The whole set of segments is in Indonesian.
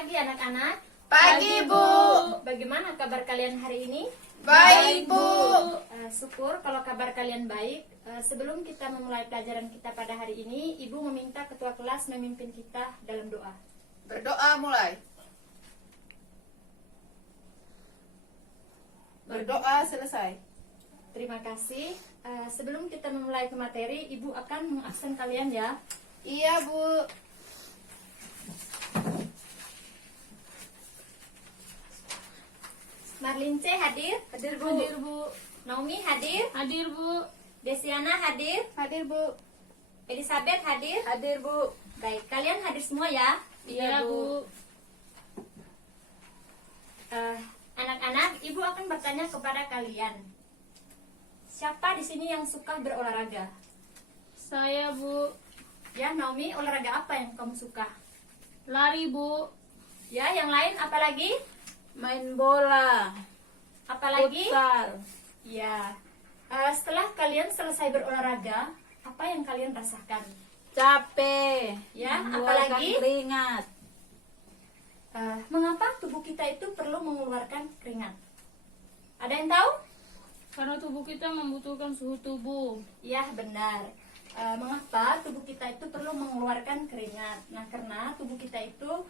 pagi anak-anak. Pagi, Bu. Bagaimana kabar kalian hari ini? Baik, Bu. Syukur kalau kabar kalian baik. Sebelum kita memulai pelajaran kita pada hari ini, Ibu meminta ketua kelas memimpin kita dalam doa. Berdoa mulai. Berdoa selesai. Terima kasih. Sebelum kita memulai ke materi, Ibu akan mengabsen kalian ya. Iya, Bu. Marlince hadir? Hadir, Bu. Hadir, Bu. Naomi hadir? Hadir, Bu. Desiana hadir? Hadir, Bu. Elizabeth hadir? Hadir, Bu. Baik, kalian hadir semua ya. Iya, Bu. Anak-anak, Ibu akan bertanya kepada kalian. Siapa di sini yang suka berolahraga? Saya, Bu. Ya, Naomi, olahraga apa yang kamu suka? Lari, Bu. Ya, yang lain apa lagi? Main bola. Apa lagi? Futsal. Ya. Setelah kalian selesai berolahraga, apa yang kalian rasakan? Capek. Ya, Mengeluarkan apalagi? keringat. Mengapa tubuh kita itu perlu mengeluarkan keringat? Ada yang tahu? Karena tubuh kita membutuhkan suhu tubuh. Ya, benar. Mengapa tubuh kita itu perlu mengeluarkan keringat? Nah, karena tubuh kita itu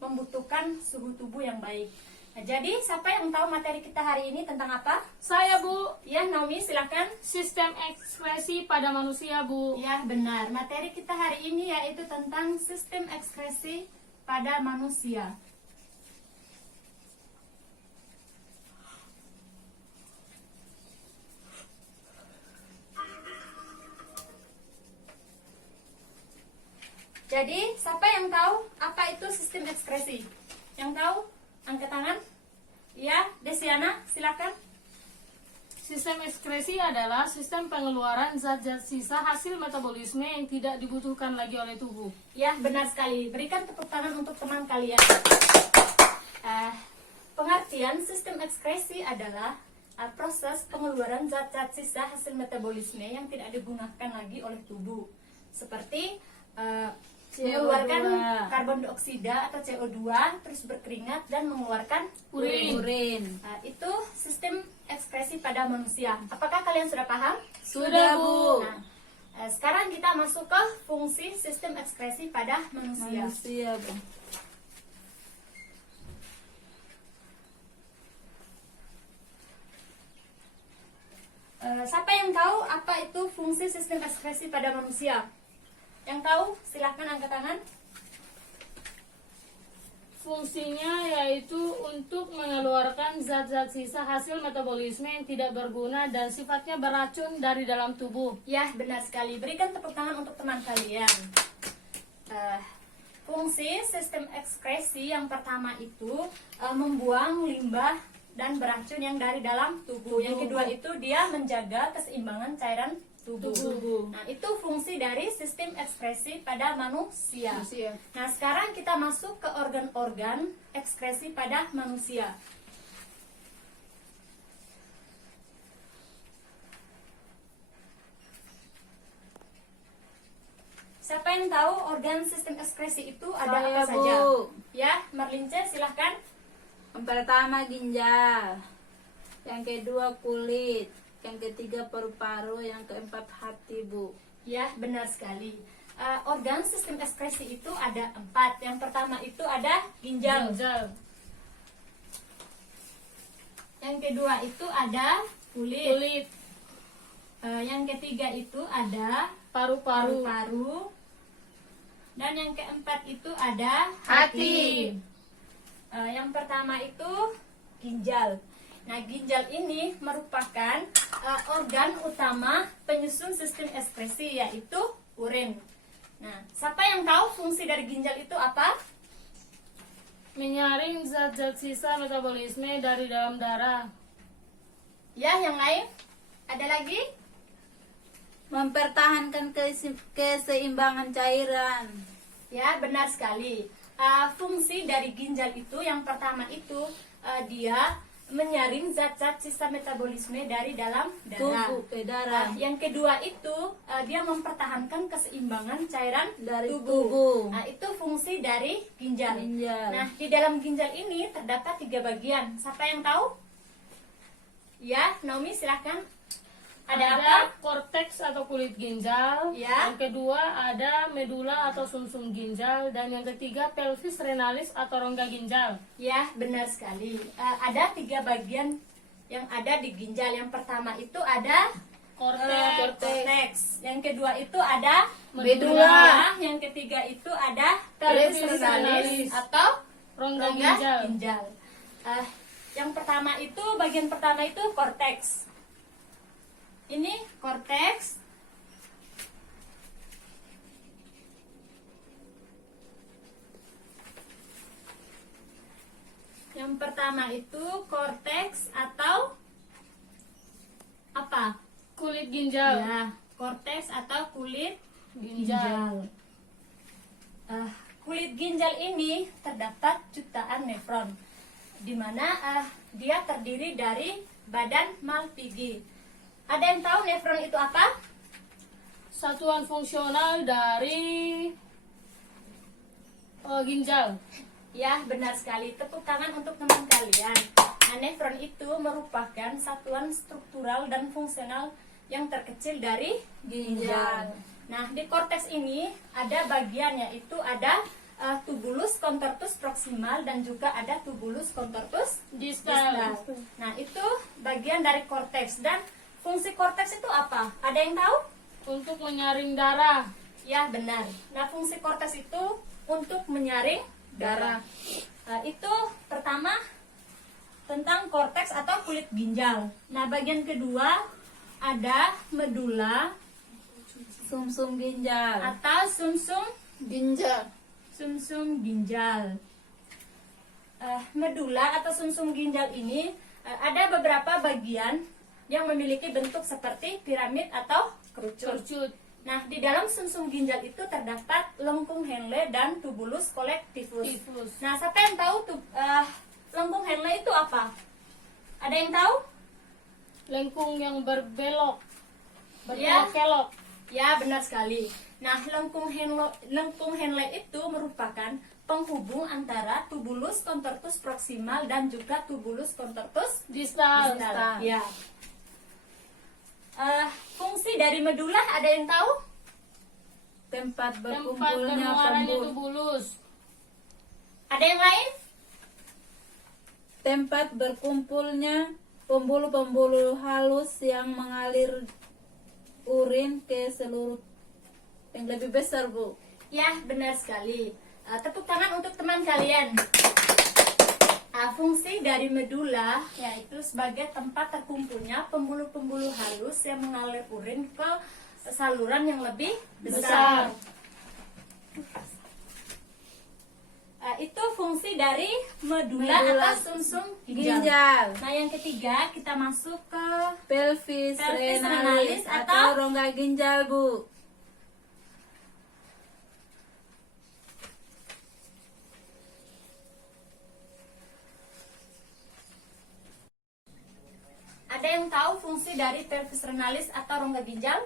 membutuhkan suhu tubuh yang baik. Nah, jadi, siapa yang tahu materi kita hari ini tentang apa? Saya, Bu. Ya, Naomi, silakan. Sistem ekspresi pada manusia, Bu. Ya, benar. Materi kita hari ini yaitu tentang sistem ekspresi pada manusia. Jadi, siapa yang tahu apa itu sistem ekspresi? Yang tahu? Angkat tangan. Ya, Desiana, silakan. Sistem ekskresi adalah sistem pengeluaran zat-zat sisa hasil metabolisme yang tidak dibutuhkan lagi oleh tubuh. Ya, benar sekali. Berikan tepuk tangan untuk teman kalian. Pengertian sistem ekskresi adalah proses pengeluaran zat-zat sisa hasil metabolisme yang tidak digunakan lagi oleh tubuh. Seperti mengeluarkan karbon dioksida atau CO2, terus berkeringat dan mengeluarkan Urin. itu sistem ekspresi pada manusia. Apakah kalian sudah paham? Sudah, Bu. Nah, sekarang kita masuk ke fungsi sistem ekspresi pada manusia. Manusia, Bu. Siapa yang tahu apa itu fungsi sistem ekspresi pada manusia? Yang tahu, silahkan angkat tangan. Fungsinya yaitu untuk mengeluarkan zat-zat sisa hasil metabolisme yang tidak berguna dan sifatnya beracun dari dalam tubuh. Ya, benar sekali. Berikan tepuk tangan untuk teman kalian. Fungsi sistem ekskresi yang pertama itu membuang limbah dan beracun yang dari dalam tubuh. Yang kedua itu dia menjaga keseimbangan cairan tubuh. Nah, itu fungsi dari sistem ekspresi pada manusia. Nah, sekarang kita masuk ke organ-organ ekskresi pada manusia. Siapa yang tahu organ sistem ekskresi itu ada Saya, apa saja? Bu. Ya, Marlince, silahkan. Yang pertama ginjal. Yang kedua kulit. Yang ketiga paru-paru. Yang keempat hati, Bu. Ya, benar sekali. Organ sistem ekskresi itu ada 4. Yang pertama itu ada ginjal. Yang kedua itu ada kulit. Yang ketiga itu ada Paru-paru. paru-paru. Dan yang keempat itu ada Hati. Yang pertama itu ginjal. Nah, ginjal ini merupakan organ utama penyusun sistem ekskresi, yaitu urin. Nah, siapa yang tahu fungsi dari ginjal itu apa? Menyaring zat-zat sisa metabolisme dari dalam darah. Ya, yang lain? Ada lagi? Mempertahankan keseimbangan cairan. Ya, benar sekali. Fungsi dari ginjal itu yang pertama itu dia menyaring zat-zat sisa metabolisme dari dalam darah. darah. Yang kedua itu dia mempertahankan keseimbangan cairan Dari tubuh. tubuh. Nah, itu fungsi dari ginjal. Ginjal. Nah, di dalam ginjal ini terdapat 3 bagian. Siapa yang tahu? Ya, Naomi silahkan. Ada apa? korteks atau kulit ginjal. Ya. Yang kedua ada medula atau sumsum ginjal, dan yang ketiga pelvis renalis atau rongga ginjal. Ya, benar sekali. Ada 3 bagian yang ada di ginjal. Yang pertama itu ada korteks. Yang kedua itu ada Medula. Yang ketiga itu ada Pelvis pelvis renalis renalis atau rongga rongga ginjal. ginjal. Yang pertama itu bagian pertama itu korteks. Ini korteks. Yang pertama itu korteks atau apa? Kulit ginjal. Ya, korteks atau kulit Ginjal. Kulit ginjal ini terdapat jutaan nefron, di mana dia terdiri dari badan Malpighi. Ada yang tahu nefron itu apa? Satuan fungsional dari ginjal. Ya, benar sekali. Tepuk tangan untuk teman kalian. Nah, nefron itu merupakan satuan struktural dan fungsional yang terkecil dari ginjal. Nah, di korteks ini ada bagian, yaitu ada tubulus contortus proximal dan juga ada tubulus contortus Distal. Nah, itu bagian dari korteks. Dan fungsi korteks itu apa? Ada yang tahu? Untuk menyaring darah. Ya, benar. Nah, fungsi korteks itu untuk menyaring darah. Itu pertama tentang korteks atau kulit ginjal. Nah, bagian kedua ada medula Sumsum ginjal. atau sumsum Ginjal. ginjal. Medula atau sumsum ginjal ini ada beberapa bagian yang memiliki bentuk seperti piramid atau kerucut. Kerucut. Nah, di dalam sumsum ginjal itu terdapat lengkung Henle dan tubulus collectivus. Tifus. Nah, siapa yang tahu lengkung Henle itu apa? Ada yang tahu? Lengkung yang berbelok. Ya. Berkelok. Ya, benar sekali. Nah, lengkung Henle itu merupakan penghubung antara tubulus contortus proximal dan juga tubulus contortus Distal. distal. Ya. Fungsi dari medula ada yang tahu? Tempat Tempat berkumpulnya bermuaranya pembuluh. tubulus. Ada yang lain? Tempat berkumpulnya pembuluh-pembuluh halus yang mengalir urin ke seluruh yang lebih besar, Bu. Ya, benar sekali. Tepuk tangan untuk teman kalian. Fungsi dari medula yaitu sebagai tempat terkumpulnya pembuluh-pembuluh halus yang mengalir urin ke saluran yang lebih besar. Itu fungsi dari medula atau sumsum ginjal. Ginjal. Nah, yang ketiga kita masuk ke Pelvis Pelvis renalis renalis atau rongga ginjal, Bu. Ada yang tahu fungsi dari pelvis renalis atau rongga ginjal?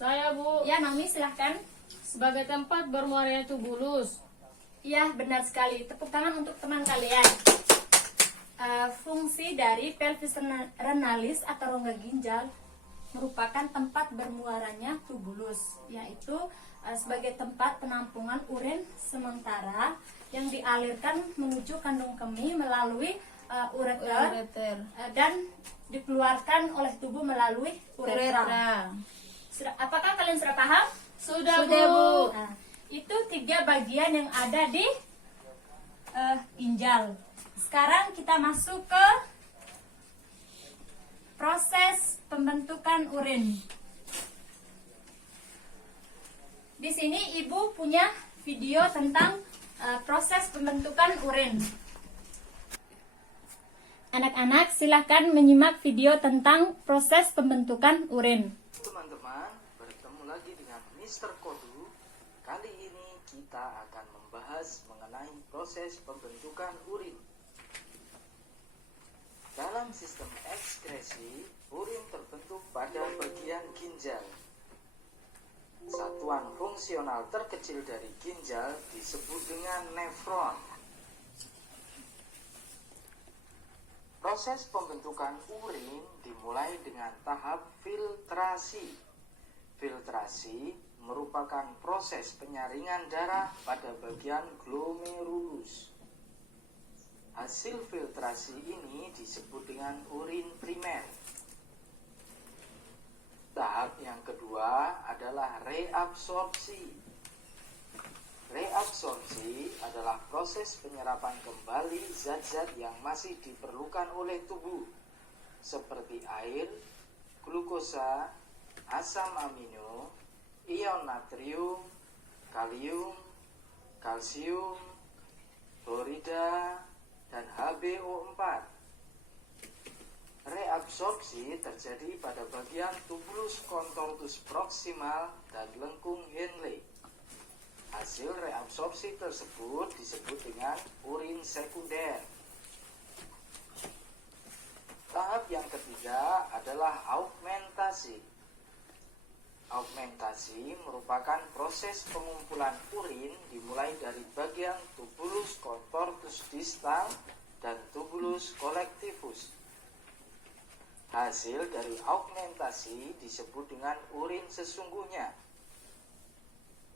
Saya, Bu. Ya, Naomi silahkan. Sebagai tempat bermuaranya tubulus. Ya, benar sekali. Tepuk tangan untuk teman kalian. Fungsi dari pelvis renalis atau rongga ginjal merupakan tempat bermuaranya tubulus, yaitu sebagai tempat penampungan urin sementara yang dialirkan menuju kandung kemih melalui ureter dan dikeluarkan oleh tubuh melalui uretra. Apakah kalian sudah paham? Sudah, Sudah, Bu. Bu. Nah, itu 3 bagian yang ada di ginjal. Sekarang kita masuk ke proses pembentukan urin. Di sini Ibu punya video tentang proses pembentukan urin. Anak-anak silahkan menyimak video tentang proses pembentukan urin. Teman-teman, bertemu lagi dengan Mr. Kodu. Kali ini kita akan membahas mengenai proses pembentukan urin. Dalam sistem ekskresi, urin terbentuk pada bagian ginjal. Satuan fungsional terkecil dari ginjal disebut dengan nefron. Proses pembentukan urin dimulai dengan tahap filtrasi. Filtrasi merupakan proses penyaringan darah pada bagian glomerulus. Hasil filtrasi ini disebut dengan urin primer. Tahap yang kedua adalah reabsorpsi. Reabsorpsi adalah proses penyerapan kembali zat-zat yang masih diperlukan oleh tubuh, seperti air, glukosa, asam amino, ion natrium, kalium, kalsium, klorida, dan HbO4. Reabsorpsi terjadi pada bagian tubulus contortus proximal dan lengkung Henle. Hasil reabsorpsi tersebut disebut dengan urin sekunder. Tahap yang ketiga adalah augmentasi. Augmentasi merupakan proses pengumpulan urin dimulai dari bagian tubulus contortus distal dan tubulus collectivus. Hasil dari augmentasi disebut dengan urin sesungguhnya.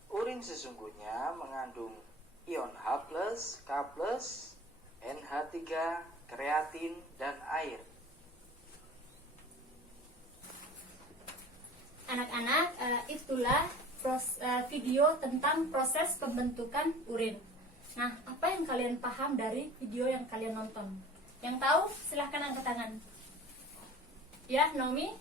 Urin sesungguhnya mengandung ion H+, K+, NH3, kreatin, dan air. Anak-anak, itulah video tentang proses pembentukan urin. Nah, apa yang kalian paham dari video yang kalian nonton? Yang tahu silahkan angkat tangan. Ya, Naomi?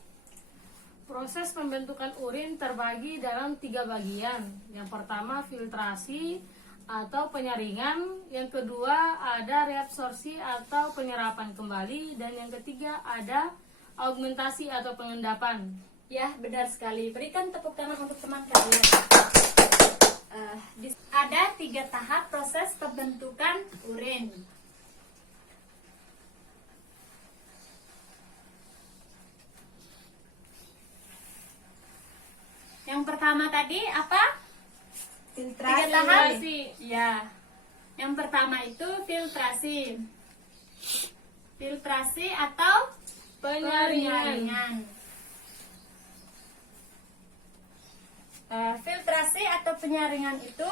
Proses pembentukan urin terbagi dalam 3 bagian. Yang pertama filtrasi atau penyaringan, yang kedua ada reabsorpsi atau penyerapan kembali, dan yang ketiga ada augmentasi atau pengendapan. Ya, benar sekali. Berikan tepuk tangan untuk teman kalian. Ada 3 tahap proses pembentukan urin. Yang pertama tadi apa? Filtrasi. 3 tahap. Ya. Yang pertama itu filtrasi. Filtrasi atau penyaringan. Filtrasi atau penyaringan itu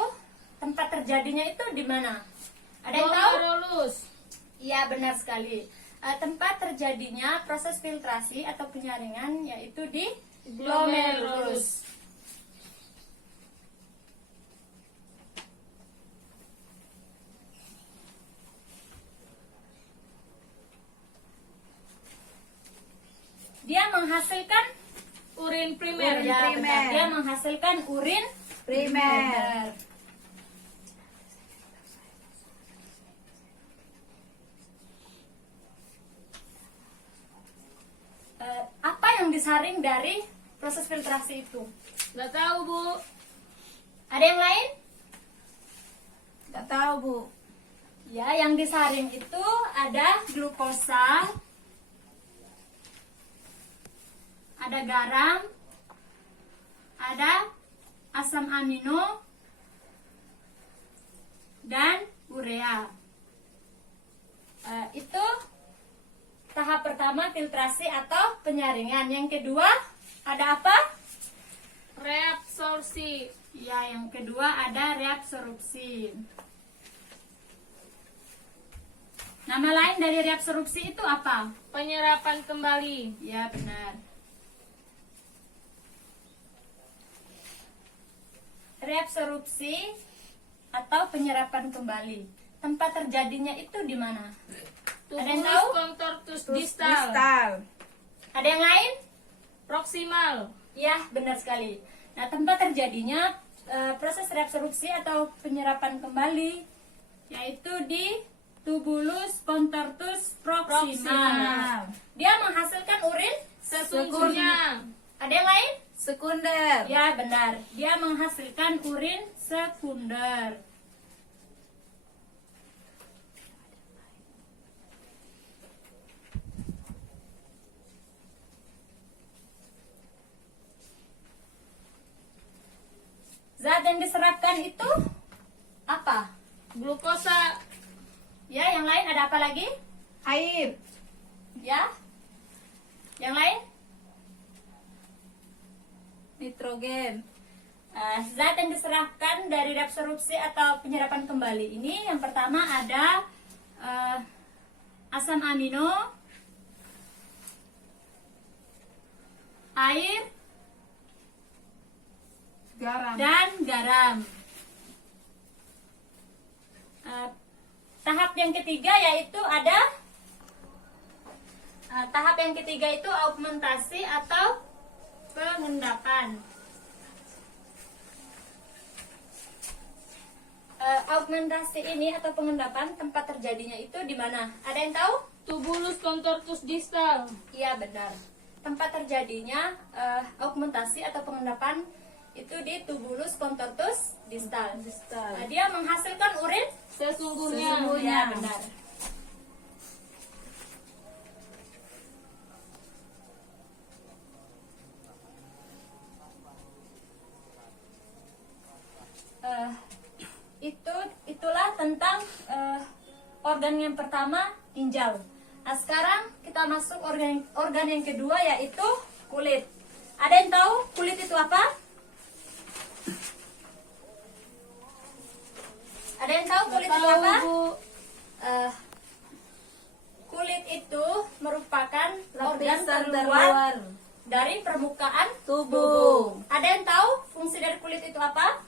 tempat terjadinya itu di mana? Ada yang tahu? Glomerulus. Iya, benar sekali. Tempat terjadinya proses filtrasi atau penyaringan yaitu di glomerulus. Dia menghasilkan Urin primer. Urin ya, primer. benar. Dia menghasilkan urin Primer. Apa yang disaring dari proses filtrasi itu? Nggak tahu, Bu. Ada yang lain? Gak tahu, Bu. Ya, yang disaring itu ada glukosa, ada garam, ada asam amino, dan urea. Itu tahap pertama filtrasi atau penyaringan. Yang kedua ada apa? Reabsorpsi. Ya, yang kedua ada reabsorpsi. Nama lain dari reabsorpsi itu apa? Penyerapan kembali. Ya, benar. Reabsorpsi atau penyerapan kembali. Tempat terjadinya itu di mana? Ada yang Tubulus tahu? contortus distal. Distal. Ada yang lain? Proksimal. Ya, benar sekali. Nah, tempat terjadinya proses reabsorpsi atau penyerapan kembali yaitu di tubulus contortus proximal. Proximal. Dia menghasilkan urin Sesungguhnya. Ada yang lain? Sekunder. Ya, benar. Dia menghasilkan urin sekunder. Zat yang diserapkan itu apa? Glukosa. Ya, yang lain ada apa lagi? Air. Ya. Yang lain? Nitrogen. Zat yang diserapkan dari reabsorpsi atau penyerapan kembali ini yang pertama ada asam amino, air, Garam. dan garam. Tahap yang ketiga yaitu ada tahap yang ketiga itu augmentasi atau pengendapan. Augmentasi ini atau pengendapan tempat terjadinya itu di mana? Ada yang tahu? Tubulus contortus distal. Iya benar. Tempat terjadinya augmentasi atau pengendapan itu di tubulus contortus distal. Dia menghasilkan urin Sesungguhnya. Ya benar. Itulah tentang organ yang pertama, ginjal. Nah, sekarang kita masuk organ yang kedua yaitu kulit. Ada yang tahu kulit itu apa? Ada yang tahu kulit itu apa? Bu. Kulit itu merupakan organ Lapisan terluar terluar dari permukaan tubuh. Ada yang tahu fungsi dari kulit itu apa?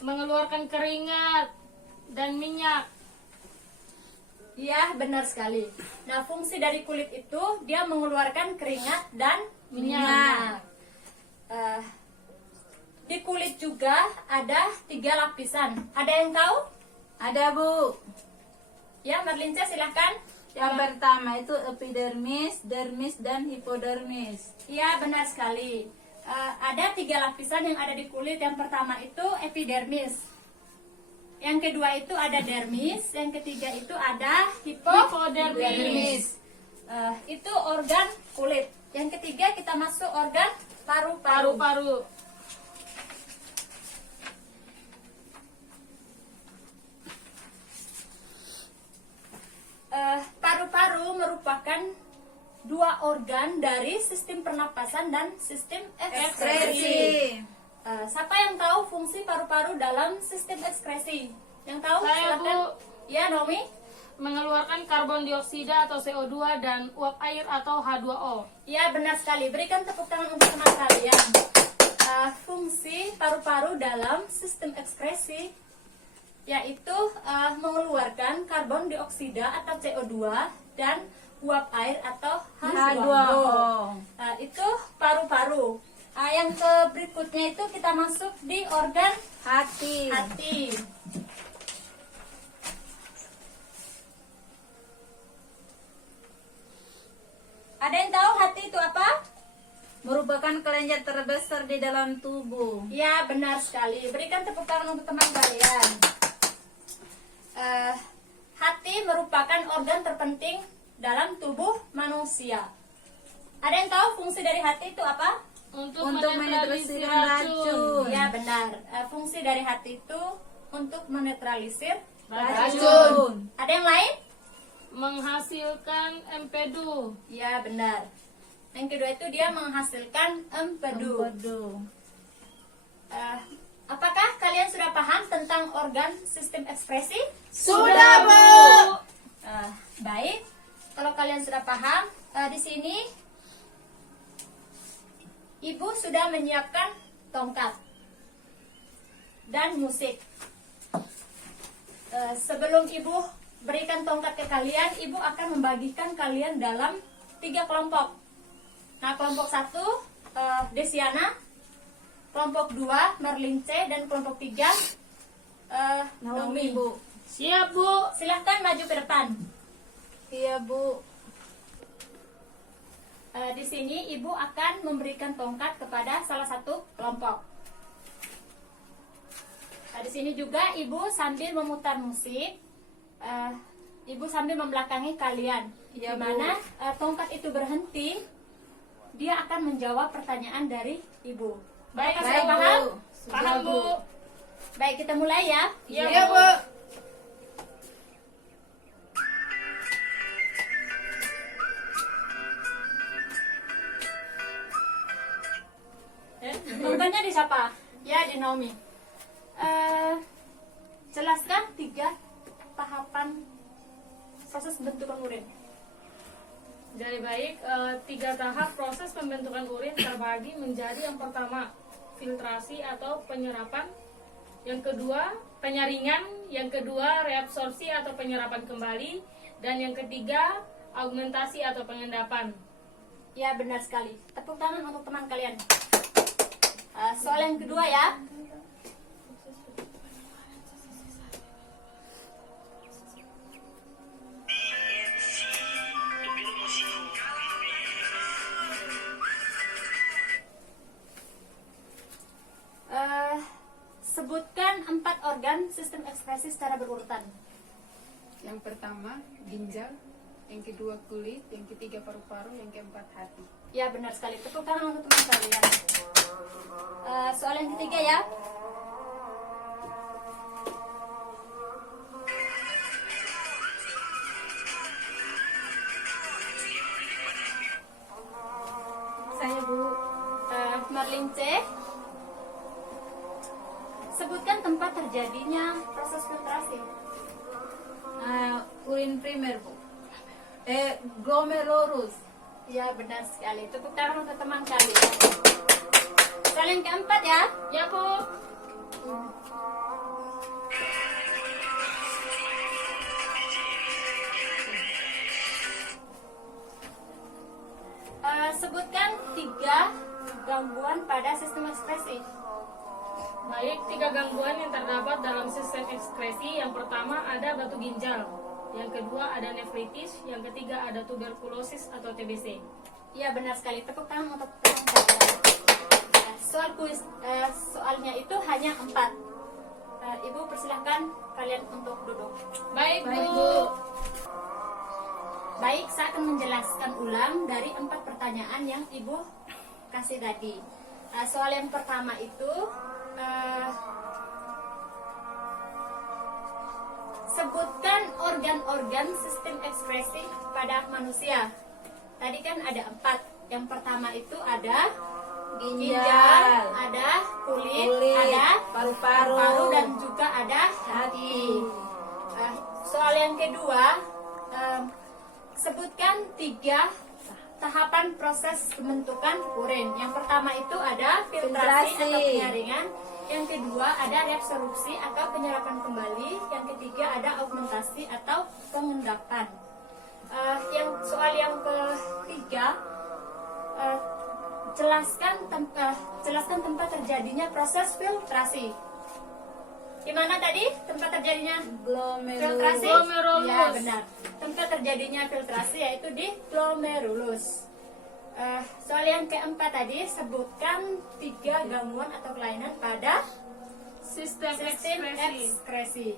Mengeluarkan keringat dan minyak. Iya, benar sekali. Nah, fungsi dari kulit itu dia mengeluarkan keringat dan minyak. Di kulit juga ada 3 lapisan. Ada yang tahu? Ada, Bu. Ya, Merlinca silahkan. Yang pertama itu epidermis, dermis, dan hipodermis. Iya, benar sekali. Ada 3 lapisan yang ada di kulit. Yang pertama itu epidermis. Yang kedua itu ada dermis. Yang ketiga itu ada hipodermis. Itu organ kulit. Yang ketiga kita masuk organ paru-paru. Paru-paru. Paru-paru merupakan 2 organ dari sistem pernapasan dan sistem ekskresi. Siapa yang tahu fungsi paru-paru dalam sistem ekskresi? Yang tahu? Saya, Silakan. Bu. Ya, Nomi. Mengeluarkan karbon dioksida atau CO2 dan uap air atau H2O. Ya, benar sekali. Berikan tepuk tangan untuk teman kalian. Fungsi paru-paru dalam sistem ekskresi yaitu mengeluarkan karbon dioksida atau CO2 dan uap air atau H2O. Itu paru-paru. Yang ke berikutnya itu kita masuk di organ Hati. hati. Ada yang tahu hati itu apa? Merupakan kelenjar terbesar di dalam tubuh. Ya, benar sekali. Berikan tepuk tangan untuk teman kalian. Hati merupakan organ terpenting dalam tubuh manusia. Ada yang tahu fungsi dari hati itu apa? Untuk menetralisir menetralisir racun. Ya, benar. Fungsi dari hati itu untuk menetralisir Racun. Ada yang lain? Menghasilkan empedu. Ya, benar. Yang kedua itu dia menghasilkan empedu. Empedu. Apakah kalian sudah paham tentang organ sistem ekspresi? Sudah, Bu. Baik. Kalau kalian sudah paham, di sini Ibu sudah menyiapkan tongkat dan musik. Sebelum Ibu berikan tongkat ke kalian, Ibu akan membagikan kalian dalam 3 kelompok. Nah, kelompok 1 Desiana, kelompok 2 Merlince, dan kelompok 3 Naomi. Bu. Siap, Bu. Silahkan maju ke depan. Iya, Bu. Di sini Ibu akan memberikan tongkat kepada salah satu kelompok. Di sini juga Ibu sambil memutar musik, Ibu sambil membelakangi kalian. Iya, Di mana tongkat itu berhenti, dia akan menjawab pertanyaan dari Ibu. Baik, sudah paham? Paham, Bu? Baik, kita mulai ya. Iya, Bu. Nontonnya di siapa? Ya, di Naomi. Jelaskan 3 tahapan proses pembentukan urin. Jadi baik, 3 tahap proses pembentukan urin terbagi menjadi yang pertama filtrasi atau penyerapan, yang kedua penyaringan, yang kedua reabsorpsi atau penyerapan kembali, dan yang ketiga augmentasi atau pengendapan. Ya, benar sekali. Tepuk tangan untuk teman kalian. Soal yang kedua ya. Sebutkan 4 organ sistem ekspresi secara berurutan. Yang pertama ginjal, yang kedua kulit, yang ketiga paru-paru, yang keempat hati. Ya, benar sekali. Tepuk tangan untuk teman kalian. Soal yang ketiga ya. Saya, Bu. Marlin C. Sebutkan tempat terjadinya proses filtrasi. Urin primer, Bu. Glomerulus. Ya, benar sekali. Tepuk tangan untuk teman kalian. Soal yang keempat ya. Ya, Bu. Sebutkan 3 gangguan pada sistem ekspresi. Baik, 3 gangguan yang terdapat dalam sistem ekskresi. Yang pertama ada batu ginjal, yang kedua ada nefritis, yang ketiga ada tuberkulosis atau TBC. Ya, benar sekali. Tepuk tangan untuk teman kalian. Soal kuis, soalnya itu hanya 4. Ibu persilahkan kalian untuk duduk. Baik, Baik, Bu. Bu. Baik, saya akan menjelaskan ulang dari 4 pertanyaan yang Ibu kasih tadi. Soal yang pertama itu sebutkan organ-organ sistem ekspresi pada manusia. Tadi kan ada 4. Yang pertama itu ada ginjal, ada kulit, ada paru-paru, dan juga ada hati. Soal yang kedua, sebutkan 3 tahapan proses pembentukan urin. Yang pertama itu ada filtrasi atau penyaringan. Yang kedua ada reabsorpsi atau penyerapan kembali. Yang ketiga ada augmentasi atau pengendapan. Soal yang ketiga, jelaskan tempat terjadinya proses filtrasi. Di mana tadi tempat terjadinya filtrasi? Glomerulus. Ya, benar. Tempat terjadinya filtrasi yaitu di glomerulus. Soal yang keempat tadi, sebutkan 3 gangguan atau kelainan pada Sistem sistem ekskresi. ekskresi.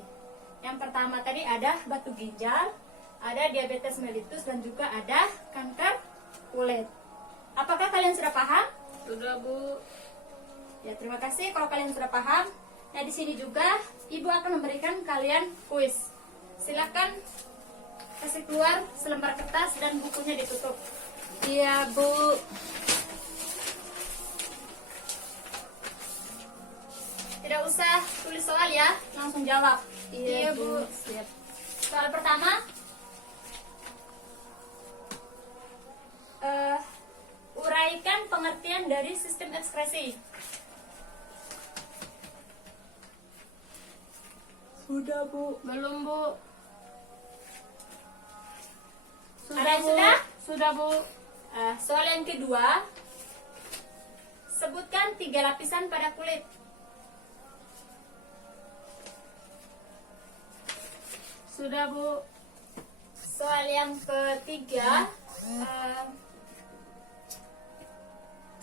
Yang pertama tadi ada batu ginjal, ada diabetes mellitus, dan juga ada kanker kulit. Apakah kalian sudah paham? Sudah, Bu. Ya, terima kasih kalau kalian sudah paham. Nah, di sini juga Ibu akan memberikan kalian kuis. Silakan kasih keluar selembar kertas dan bukunya ditutup. Iya, Bu. Tidak usah tulis soal ya, langsung jawab. Iya, Bu. Siap. Soal pertama, uraikan pengertian dari sistem ekskresi. Sudah, Bu. Belum, Bu. Ada yang Bu. sudah? Sudah, Bu. Soal yang kedua, sebutkan 3 lapisan pada kulit. Sudah, Bu. Soal yang ketiga,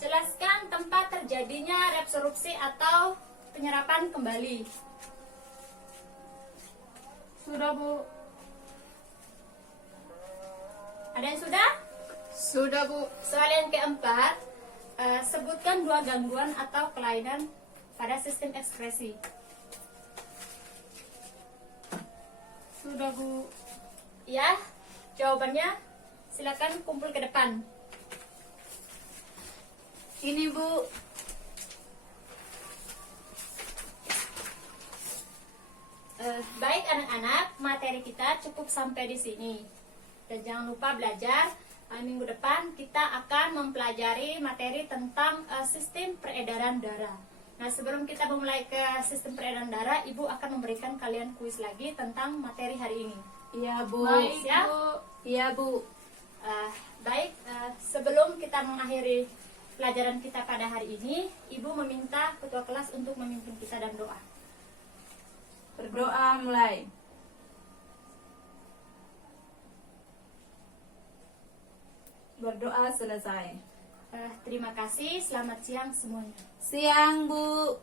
jelaskan tempat terjadinya reabsorpsi atau penyerapan kembali. Sudah, Bu. Ada yang sudah? Sudah, Bu. Soal yang keempat, sebutkan 2 gangguan atau kelainan pada sistem ekspresi? Sudah Bu. Ya, jawabannya silakan kumpul ke depan. Ini Bu. Baik anak-anak, materi kita cukup sampai di sini. Dan jangan lupa belajar. Minggu depan kita akan mempelajari materi tentang sistem peredaran darah. Nah, sebelum kita memulai ke sistem peredaran darah, Ibu akan memberikan kalian kuis lagi tentang materi hari ini. Iya Bu. Baik siap? Bu. Iya Bu. Baik, sebelum kita mengakhiri pelajaran kita pada hari ini, Ibu meminta ketua kelas untuk memimpin kita dan doa. Berdoa mulai. Berdoa selesai. Terima kasih, selamat siang semuanya. Siang Bu.